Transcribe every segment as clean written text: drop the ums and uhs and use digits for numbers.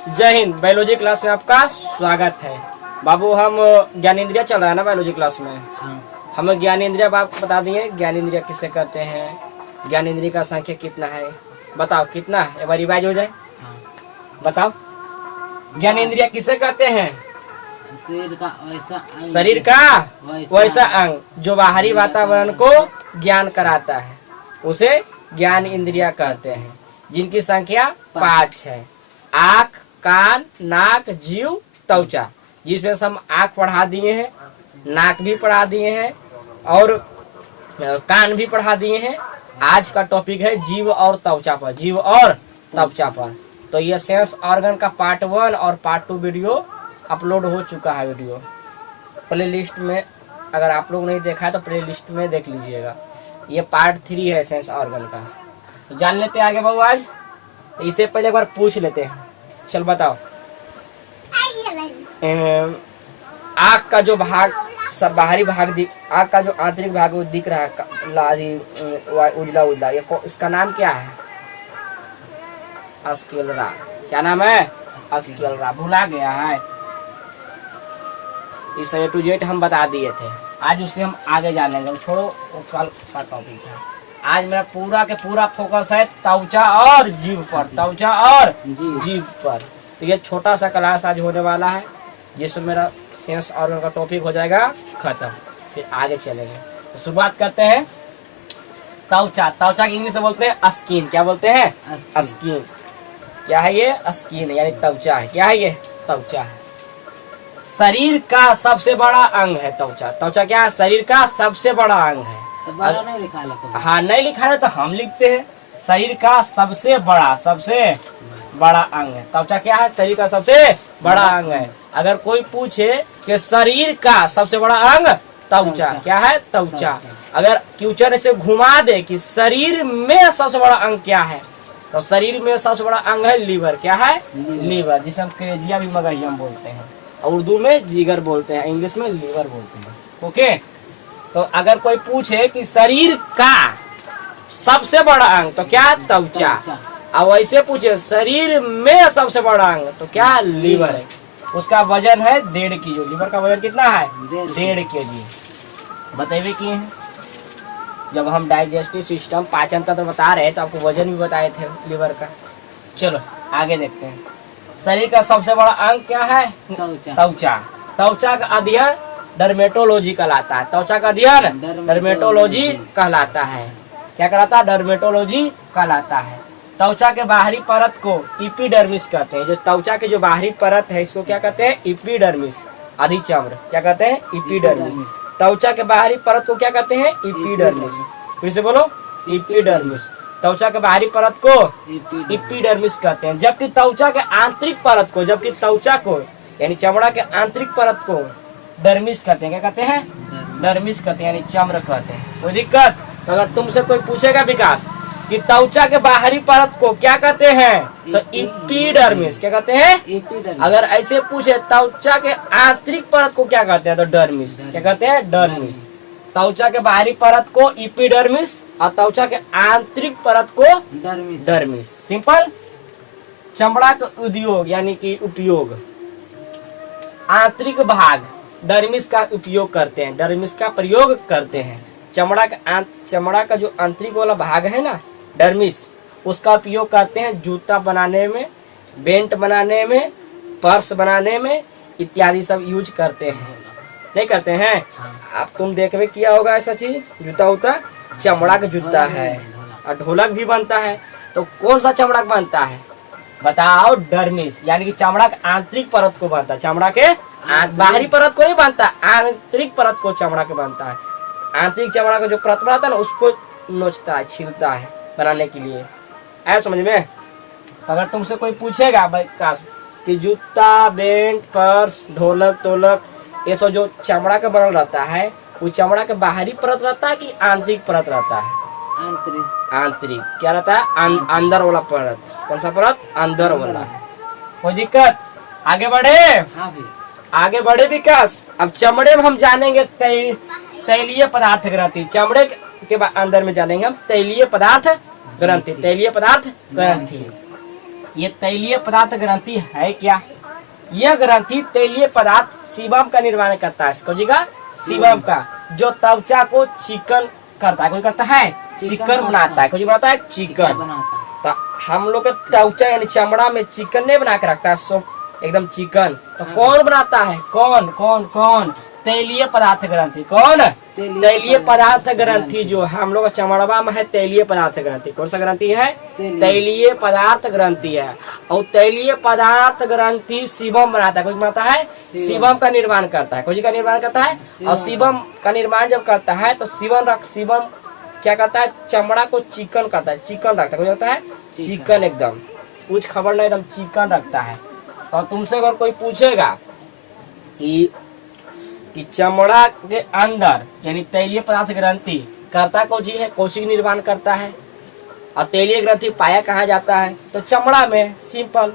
जय Hind. Biology class में आपका स्वागत है। बाबू हम ज्ञानेंद्रिय चल रहा है ना बायोलॉजी क्लास में। हमें ज्ञानेंद्रिय आप बता दिए, ज्ञानेंद्रिय किससे कहते हैं, ज्ञानेंद्रिय का संख्या कितना है, बताओ कितना है, एक बार रिवाइज हो जाए। बताओ ज्ञानेंद्रिय किसे कहते हैं? शरीर का वैसा अंग जो बाहरी वातावरण को ज्ञान कराता है, उसे ज्ञान इंद्रिय कहते हैं, जिनकी संख्या 5 है। आँख, कान, नाक, जीव, त्वचा। जिसमें से हम आँख पढ़ा दिए हैं, नाक भी पढ़ा दिए हैं और कान भी पढ़ा दिए हैं। आज का टॉपिक है जीव और त्वचा पर, जीव और त्वचा पर। तो ये सेंस ऑर्गन का पार्ट 1 और पार्ट 2 वीडियो अपलोड हो चुका है। वीडियो प्ले लिस्ट में, अगर आप लोग नहीं देखा है तो प्ले लिस्ट में देख लीजिएगा। ये पार्ट 3 है सेंस ऑर्गन का। तो जान लेते हैं आगे बाबू। आज इससे पहले एक बार पूछ लेते हैं, चल बताओ। आँख का जो भाग, सब बाहरी भाग आँख का जो आंतरिक भाग वो दिख रहा है उजला उजला, ये इसका नाम क्या है? स्क्लेरा। क्या नाम है? स्क्लेरा। भुला गया है? इस A to Z हम बता दिए थे, आज उससे हम आगे जानेंगे। छोड़ो वो कल का टॉपिक था। आज मेरा पूरा के पूरा फोकस है त्वचा और जीव पर, त्वचा और जीव पर। तो ये छोटा सा क्लास आज होने वाला है, जिसमें मेरा सेंस ऑर्गन का टॉपिक हो जाएगा खत्म। फिर आगे चलेंगे। तो शुरुआत करते हैं। त्वचा, त्वचा की इंग्लिश में बोलते हैं स्किन। क्या बोलते हैं? स्किन। क्या है ये? स्किन यानी त्वचा है। क्या है ये? त्वचा है। शरीर का सबसे बड़ा अंग है त्वचा। त्वचा क्या है? शरीर का सबसे बड़ा अंग है। तो नहीं लिखा है? हाँ नहीं लिखा है तो हम लिखते हैं। शरीर का सबसे बड़ा अंग है त्वचा। क्या है? शरीर का सबसे बड़ा अंग है। अगर कोई पूछे कि शरीर का सबसे बड़ा अंग त्वचा, क्या है? त्वचा। अगर क्वेश्चन ऐसे घुमा दे कि शरीर में सबसे बड़ा अंग क्या है, तो शरीर में सबसे बड़ा अंग है लीवर। क्या है? लीवर, जिसे हम कलेजिया भी मगहियम बोलते हैं, उर्दू में जिगर बोलते हैं, इंग्लिश में लीवर बोलते हैं। ओके। तो अगर कोई पूछे कि शरीर का सबसे बड़ा अंग, तो क्या? त्वचा। अब वैसे पूछे शरीर में सबसे बड़ा अंग, तो क्या? लीवर है। उसका वजन है 1.5 kg। लीवर का वजन कितना है? 1.5 kg। बताइए किए हैं। जब हम डाइजेस्टिव सिस्टम, पाचन तंत्र बता रहे हैं तो आपको वजन भी बताए थे लीवर का। चलो आगे देखते हैं। शरीर का सबसे बड़ा अंग क्या है? त्वचा। त्वचा का अध्ययन डर्मेटोलॉजी कहलाता है। त्वचा का अध्ययन डर्मेटोलॉजी कहलाता है। क्या कहलाता है? डर्मेटोलॉजी कहलाता है। त्वचा के बाहरी परत को इपिडर्मिस कहते हैं। जो त्वचा के जो बाहरी परत है, इसको क्या कहते हैं? इपिडर्मिस, अधिचर्म। क्या कहते हैं? इपिडर्मिस। त्वचा के बाहरी परत को क्या कहते हैं? इपिडर्मिस। फिर से बोलो, इपिडर्मिस। त्वचा के बाहरी परत को इपिडर्मिस कहते हैं। जबकि त्वचा के आंतरिक परत को, यानी चमड़ा के आंतरिक परत को डर्मिस कहते हैं। क्या कहते हैं? डर्मिस कहते हैं, यानी चमड़ कहते हैं। कोई दिक्कत? तो अगर तुमसे कोई पूछेगा विकास कि त्वचा के बाहरी परत को क्या कहते हैं, तो इपिडर्मिस। क्या कहते हैं? अगर ऐसे पूछे त्वचा के आंतरिक परत को क्या कहते हैं, तो डर्मिस। क्या कहते हैं? डर्मिस। त्वचा के बाहरी परत को इपिडर्मिस और त्वचा के आंतरिक परत को डर्मिस। सिंपल। चमड़ा का उद्योग यानी कि उपयोग, आंतरिक भाग डर्मिस का उपयोग करते हैं, डर्मिस का प्रयोग करते हैं। चमड़ा का जो आंतरिक वाला भाग है ना, डर्मिस, उसका उपयोग करते हैं जूता बनाने में, बेल्ट बनाने में, पर्स बनाने में इत्यादि सब यूज करते हैं। नहीं करते हैं? आप तुम देखने किया होगा ऐसा चीज, जूता उता चमड़ा का जूता है। और ढोलक भी बनता है, तो कौन सा चमड़ा का बनता है बताओ? डर्मिस, यानी कि चमड़ा के आंतरिक परत को बनता है। चमड़ा के बाहरी परत को नहीं बनता, आंतरिक परत को चमड़ा के बनता है। आंतरिक चमड़ा का जो परत बनता है ना, उसको नोचता है, छीलता है बनाने के लिए। ऐसा समझ में? तो अगर तुमसे कोई पूछेगा कि जूता, बेल्ट, पर्स, ढोलक तोलक, ये सब जो चमड़ा का बनल रहता है, वो चमड़ा के बाहरी परत रहता है कि आंतरिक परत रहता है? आंतरिक। क्या रहता है? अंदर वाला परत। कौन सा परत? अंदर वाला। कोई दिक्कत? आगे बढ़े? आगे बढ़े विकास। अब चमड़े में हम जानेंगे तैलीय पदार्थ ग्रंथि। चमड़े के अंदर में जानेंगे हम तैलीय पदार्थ ग्रंथि। तैलीय पदार्थ ग्रंथि। ये तैलीय पदार्थ ग्रंथि है क्या? यह ग्रंथि तैलीय पदार्थ सीबम का निर्माण करता है। खोजिएगा सीबम का, जो त्वचा को चिकन करता है। कोई करता है चिकन बनाता है। कोई बनाता है चिकन। तो हम लोग का त्वचा यानी चमड़ा में चिकन नहीं बना के रखता है, सो एकदम चिकन। तो कौन बनाता है? कौन कौन कौन? तैलीय पदार्थ ग्रंथि। कौन? तैलीय पदार्थ ग्रंथि जो हम लोग चमड़वा में है तैलीय पदार्थ ग्रंथि। कौन सा ग्रंथि है? तैलीय पदार्थ ग्रंथि है। और तैलीय पदार्थ ग्रंथि सीबम बनाता है। कोई बनाता है सीबम का निर्माण करता है। कोई का निर्माण करता है। और सीबम का निर्माण जब करता है तो सीबम क्या करता है? चमड़ा को चिकन करता है, चिकन रखता है। कोई होता है चिकन, एकदम कुछ खबर नहीं, एकदम चिकन रखता है। और तुमसे अगर कोई पूछेगा कि चमड़ा के अंदर यानी तैलीय पदार्थ ग्रंथि करता कौची है, कौची निर्माण करता है, और तैलीय ग्रंथि पाया कहाँ जाता है? तो चमड़ा में, सिंपल।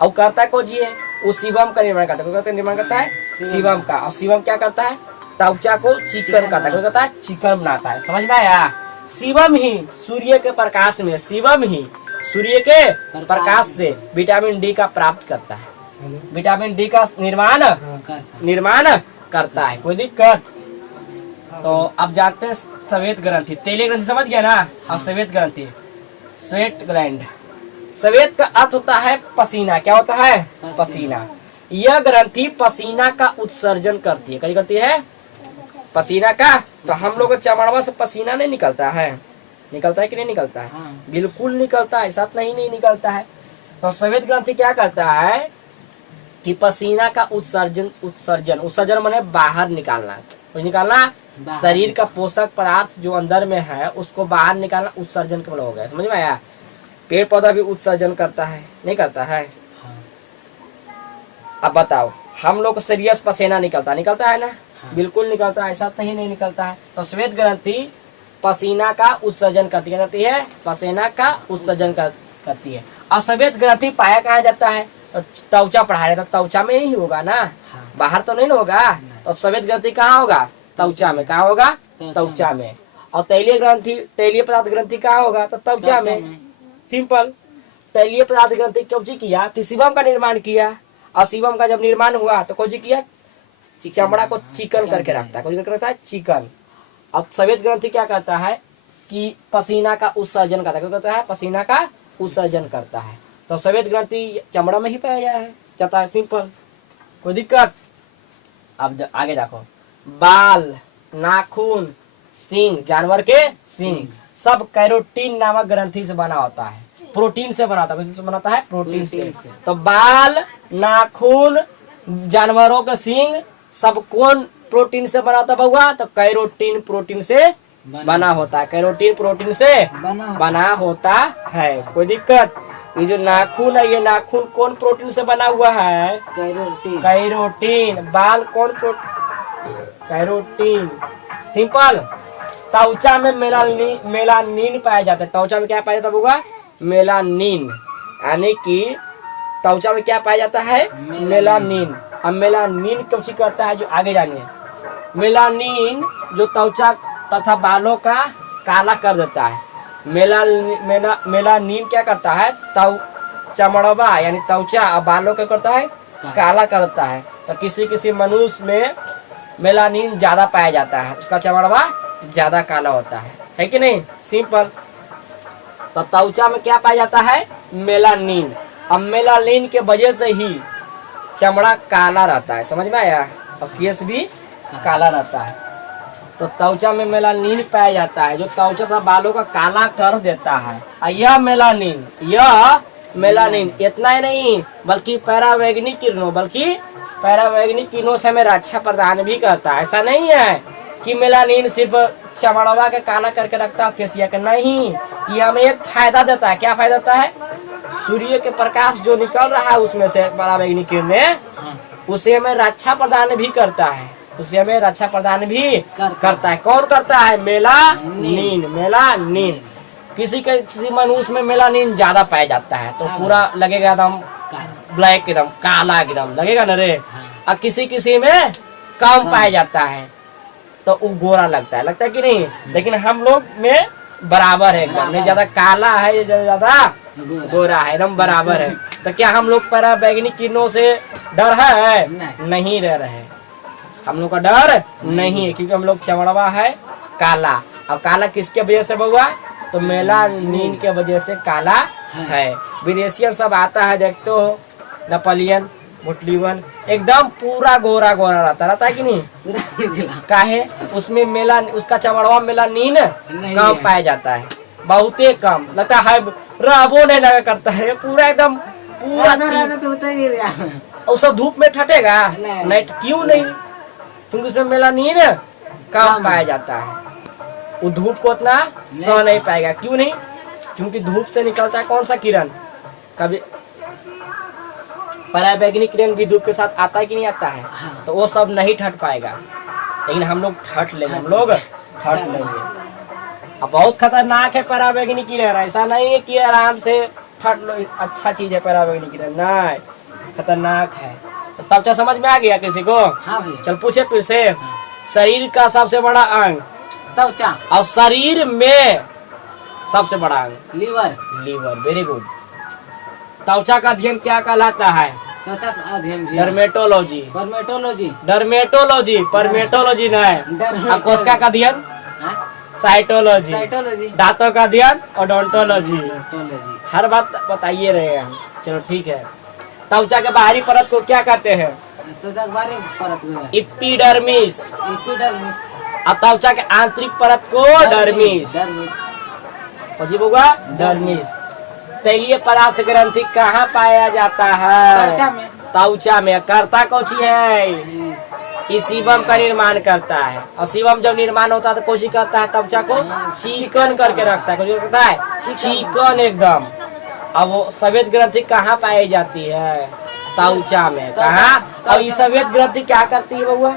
और करता कौची है? वो सीबम का निर्माण करता है। निर्माण करता है सीबम का। और सीबम क्या करता है? त्वचा को चिकन करता है। कहता है चिकन बनाता है। समझ में आया? सीबम ही सूर्य के प्रकाश में, सीबम ही सूर्य के प्रकाश से विटामिन डी का प्राप्त करता है। विटामिन डी का निर्माण करता है। कोई दिक्कत? तो अब जाते हैं श्वेत ग्रंथि। तैलीय ग्रंथि समझ गया ना? और श्वेत ग्रंथि, स्वेट ग्लैंड। श्वेत का अर्थ होता है पसीना। क्या होता है? पसीना। यह ग्रंथि पसीना का उत्सर्जन करती है। क्या करती है? पसीना का। तो हम लोग चमड़वा से पसीना नहीं निकलता है? निकलता है कि नहीं निकलता है? बिल्कुल निकलता है, ऐसा नहीं निकलता है। तो श्वेत ग्रंथि क्या करता है कि पसीना का उत्सर्जन माने बाहर निकालना। कुछ निकालना, शरीर का पोषक पदार्थ जो अंदर में है उसको बाहर निकालना, उत्सर्जन का मतलब हो गया। समझ में आया? पेड़ पौधा भी उत्सर्जन करता है, नहीं करता है? अब बताओ, हम लोग सीरियस पसीना निकलता है ना? बिल्कुल निकलता है, ऐसा नहीं निकलता है। तो श्वेत ग्रंथि पसीना का उत्सर्जन करती है, पसीना का उत्सर्जन करती है। और श्वेत ग्रंथि पाया कहाँ जाता है? तो त्वचा पढ़ा तो त्वचा में ही होगा ना, बाहर तो नहीं होगा। तो श्वेत ग्रंथि कहाँ होगा? त्वचा में। कहाँ होगा? त्वचा में। और तैलीय ग्रंथि, तैलीय पदार्थ ग्रंथि कहाँ होगा? तो त्वचा में। सिंपल। तैलीय पदार्थ ग्रंथि कौची किया कि सीबम का निर्माण किया। और सीबम का जब निर्माण हुआ तो कौची किया? चमड़ा को चिकन करके रखता है। कौची करता है? चिकन। अब श्वेत ग्रंथि क्या करता है कि पसीना का उत्सर्जन करता है। क्या करता है? पसीना का उत्सर्जन करता है। तो श्वेत ग्रंथि चमड़ा में ही पाया है जाता है। सिंपल, कोई दिक्कत? अब आगे देखो, बाल, नाखून, सींग, जानवर के सींग सब कैरोटीन नामक ग्रंथि से बना होता है। प्रोटीन से बनाता है। किससे बनाता है? प्रोटीन से। तो बाल, नाखून, जानवरों के सींग सब कौन प्रोटीन से बनाता हुआ? तो कैरोटीन प्रोटीन से बना होता है। कैरोटीन प्रोटीन से बना होता है। कोई दिक्कत? ये जो नाखून है, ये नाखून कौन प्रोटीन से बना हुआ है? कैरोटीन। बाल कौन कैरोटीन। सिंपल। त्वचा में मेलानिन पाया जाता है। त्वचा में क्या पाया जाता होगा? मेलानिन। यानी कि त्वचा में क्या पाया जाता है? मेलानिन। अब मेलानिन कुछ करता है जो आगे जानिए। मेलानिन जो त्वचा तथा बालों का काला कर देता है। मेलानिन क्या करता है? चमड़वा यानी त्वचा और बालों क्या करता है? काला करता है। तो किसी मनुष्य में मेलानिन ज्यादा पाया जाता है, उसका चमड़वा ज्यादा काला होता है कि नहीं? सिंपल। तो त्वचा में क्या पाया जाता है? मेलानिन। अब मेलानिन के वजह से ही चमड़ा काला रहता है। समझ में आया? और केस भी काला रहता है। तो त्वचा में मेलानिन पाया जाता है जो त्वचा का बालों का काला कर देता है। यह मेलानिन इतना ही नहीं बल्कि परावैंगनिक किरणों से हमें रक्षा प्रदान भी करता है। ऐसा नहीं है कि मेलानिन सिर्फ चमड़वा के काला करके रखता है केसिया के, नहीं। ये हमें एक फायदा देता है। क्या फायदा देता है? सूर्य के प्रकाश जो निकल रहा है उसमें से परावैंगनिक किरणें, उसे हमें रक्षा प्रदान भी करता है। करता है। कौन करता है? मेलानिन। किसी मनुष्य में मेलानिन ज्यादा पाया जाता है तो पूरा लगेगा एकदम ब्लैक, एकदम काला एकदम लगेगा ना रे। और किसी में कम पाया जाता है तो वो गोरा लगता है कि नहीं? लेकिन हम लोग में बराबर है एकदम, नहीं ज्यादा काला है ज्यादा गोरा है, एकदम बराबर है। तो क्या हम लोग परा बैगनी किरणों से डर है? नहीं डर है, हम लोग का डर नहीं है, क्योंकि हम लोग चमड़वा है काला। और काला किसके वजह से बउआ? तो मेलानिन के वजह से काला है। विदेशियन सब आता है, देखते हो नेपोलियन, बुटलीवन, एकदम पूरा गोरा गोरा रहता है कि नहीं? काहे? उसमें उसका चमड़वा मेलानिन कम पाया जाता है, बहुते कम लगता है, रबो नहीं लगा करता है, पूरा एकदम पूरा और सब धूप में ठटेगा नहीं, क्यों नहीं? क्योंकि उसमें मेलानिन कम पाया जाता है, वो धूप को उतना सह नहीं पाएगा। क्यों नहीं? क्योंकि धूप से निकलता है कौन सा किरण? कभी पराबैंगनी किरण भी धूप के साथ आता है कि नहीं आता है? तो वो सब नहीं ठट पाएगा, लेकिन हम लोग ठट लेंगे, हम लोग ठट लेंगे। अब बहुत खतरनाक है पराबैंगनी किरण, ऐसा नहीं है कि आराम से ठट लो, अच्छा चीज है पराबैंगनी किरण, नहीं खतरनाक है। तो तब तो समझ में आ गया किसी को? हाँ भैया। चल पूछे फिर से। शरीर का सबसे बड़ा अंग त्वचा, और शरीर में सबसे बड़ा अंग लीवर। Liver, very good. त्वचा का अध्ययन क्या कहलाता है? त्वचा का अध्ययन डर्मेटोलॉजी। परमेटोलॉजी। डर्मेटोलॉजी, परमेटोलॉजी नहीं। और कोशिका का अध्ययन साइटोलॉजी। साइटोलॉजी। दांतों का अध्ययन ओडोंटोलॉजी। ओडोंटोलॉजी। हर बात बताइए रहे हैं हम। चलो ठीक है। त्वचा के बाहरी परत को क्या कहते हैं? त्वचा के बाहरी परत को एपिडर्मिस। एपिडर्मिस। और त्वचा के आंतरिक परत को डर्मिस। अजीब होगा, डर्मिस। तैलीय पदार्थ ग्रंथि कहाँ पाया जाता है? त्वचा में। त्वचा में। करता कौची है? इस सीवम का निर्माण करता है, और सीवम जब निर्माण होता है तो कौची करता है? त्वचा को चिकन करके रखता है। कौची करता है? चिकन एकदम। अब वो सफेद ग्रंथि कहाँ पाई जाती है? त्वचा में। कहाँ? और ये सफेद ग्रंथि क्या करती है बउआ?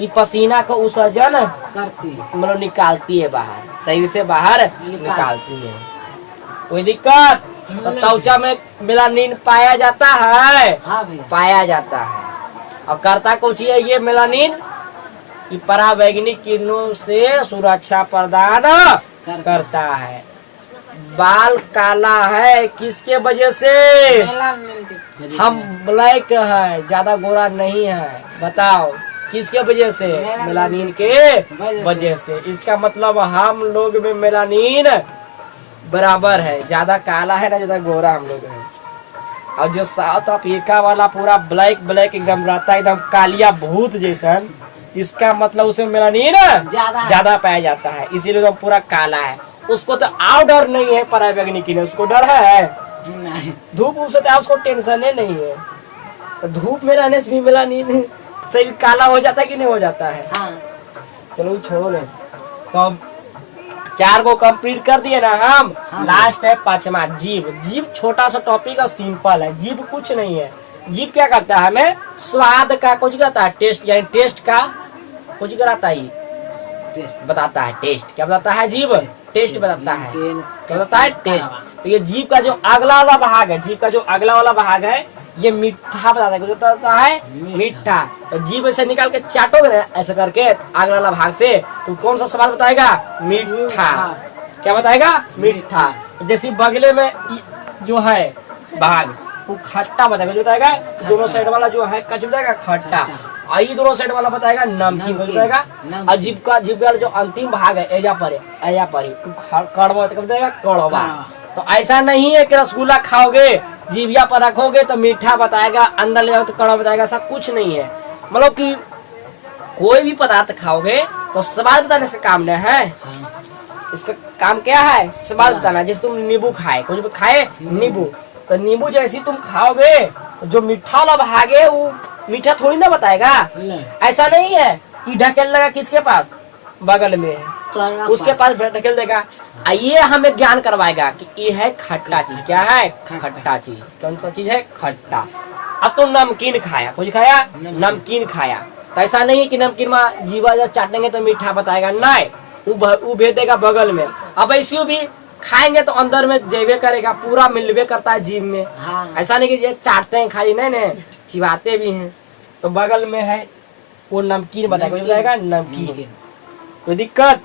ये पसीना को उत्सर्जन करती, मतलब निकालती है बाहर, शरीर से बाहर निकालती है। कोई दिक्कत? तो त्वचा में मेलानिन पाया जाता है। हाँ भैया। पाया जाता है। और करता कुछ है ये मेलानिन? ये पराबैंगनी किरणों से सुरक्षा प्रदान करता है। बाल काला है किसके वजह से? हम ब्लैक है, ज्यादा गोरा नहीं है, बताओ किसके वजह से? मेलानिन के वजह से। इसका मतलब हम लोग में मेलानिन बराबर है, ज्यादा काला है ना ज्यादा गोरा हम लोग है। और जो साउथ अफ्रीका वाला पूरा ब्लैक ब्लैक एकदम रहता है, एकदम कालिया भूत जैसा, इसका मतलब उसमें मेलानिन ज्यादा पाया जाता है, इसीलिए तो पूरा काला है। उसको तो आओ डर नहीं है पराबैंगनी किरण, उसको डर है नहीं। धूप से तो उसको टेंशन ही नहीं है। तो धूप में रहने से भी मेलानिन शरीर काला हो जाता है कि नहीं हो जाता है? हाँ। चलो छोड़ो ने। तो 4 को कंप्लीट कर दिए ना हम। हाँ। लास्ट है 5वां, जीभ। जीभ छोटा सा टॉपिक और सिंपल है। जीभ कुछ नहीं है। जीभ क्या करता है? हमें स्वाद का कुछ करता है, टेस्ट, यानी टेस्ट का कुछ कराता है, बताता है। टेस्ट क्या बताता है? जीभ टेस्ट बताता है। क्या बताता है? टेस्ट। तो ये जीभ का जो अगला वाला भाग है, जीभ का जो अगला वाला भाग है, ये मीठा बताता है। बताता है मीठा। तो जीभ ऐसे निकाल के चाटोगे ना ऐसे करके अगला वाला भाग से, तो कौन सा सवाल बताएगा? मीठा। क्या बताएगा? मीठा। जैसे बगले में जो है भाग वो खट्टा बताएगा, जो बताएगा दोनों साइड वाला जो है कच बताएगा खट्टा, और ये दोनों साइड वाला बताएगा नमकीन बताएगा। और जीभ वाला जो अंतिम भाग है एजा पर कड़वा बताएगा कड़वा। तो ऐसा नहीं है कि रसगुल्ला खाओगे जीभिया पर रखोगे तो मीठा बताएगा, अंदर ले जाओ तो कड़वा बताएगा, ऐसा कुछ नहीं है। मतलब कि कोई भी पदार्थ खाओगे तो स्वाद बताने से काम नहीं है। इसका काम क्या है? स्वाद बताना। जैसे तुम नींबू खाए, कुछ खाए नींबू, तो नींबू जैसे तुम खाओगे तो जो मीठा वाला भाग है वो मीठा थोड़ी ना बताएगा। ऐसा नहीं है कि ढकेल लगा किसके पास? बगल में है, उसके पास ढकेल देगा। ये हमें ज्ञान करवाएगा कि ये है खट्टा चीज। क्या है? खट्टा चीज। कौन सा चीज है? खट्टा। अब तुम नमकीन खाया, कुछ खाया, नमकीन खाया, तो ऐसा नहीं है कि नमकीन में जीवा चाटेंगे तो मीठा बताएगा, नहीं, वो भेज देगा बगल में। अब ऐसे भी खाएंगे तो अंदर में जेबे करेगा, पूरा मिलवे करता है जीभ में। ऐसा नहीं कि ये चाटते हैं खाली, नहीं, चिबाते भी हैं। तो बगल में है वो नमकीन बताएगा, नमकीन। कोई दिक्कत?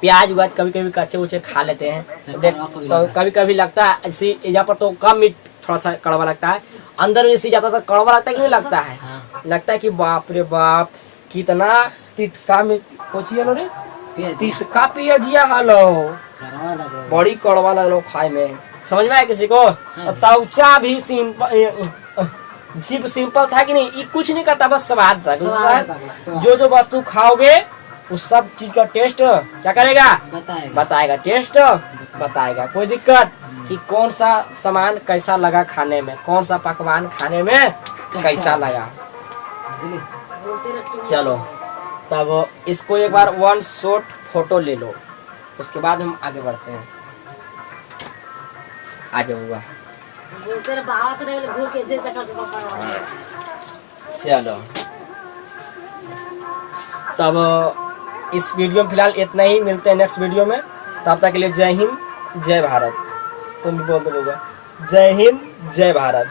प्याज उगाज कभी कभी कच्चे उच्चे खा लेते हैं। तो देख कड़वा कभी तो लगा। कभी कभी लगता है इसी यहाँ पर तो कम मीठ थोड़ा सा कड़वा लगता है, अंदर में इसी जाता तो कड़वा लगता है कि नहीं लगता है? हाँ लगता है कि बाप रे बाप कितना तितका में कोची रे पिए तितका पियजिया हलो, करवा लगे बड़ी कड़वा लगलो खाए में। समझ में आया किसी को? और तौचा भी सिंपल, जीप सिंपल था कि नहीं, ये कुछ नहीं करता, बस स्वाद था। स्वाद। जो जो वस्तु खाओगे उस सब चीज का टेस्ट क्या करेगा? बताएगा बताएगा, टेस्ट बताएगा। कोई दिक्कत कि कौन सा सामान कैसा लगा खाने में, कौन सा पकवान खाने में कैसा लगा। चलो तब इसको एक बार वन शॉट फोटो ले लो, उसके बाद हम आगे बढ़ते हैं। आ जाऊंगा। चलो तब इस वीडियो में फिलहाल इतना ही, मिलते हैं नेक्स्ट वीडियो में। तब तक के लिए जय हिंद जय भारत। तुम भी बोल दो, जय हिंद जय भारत।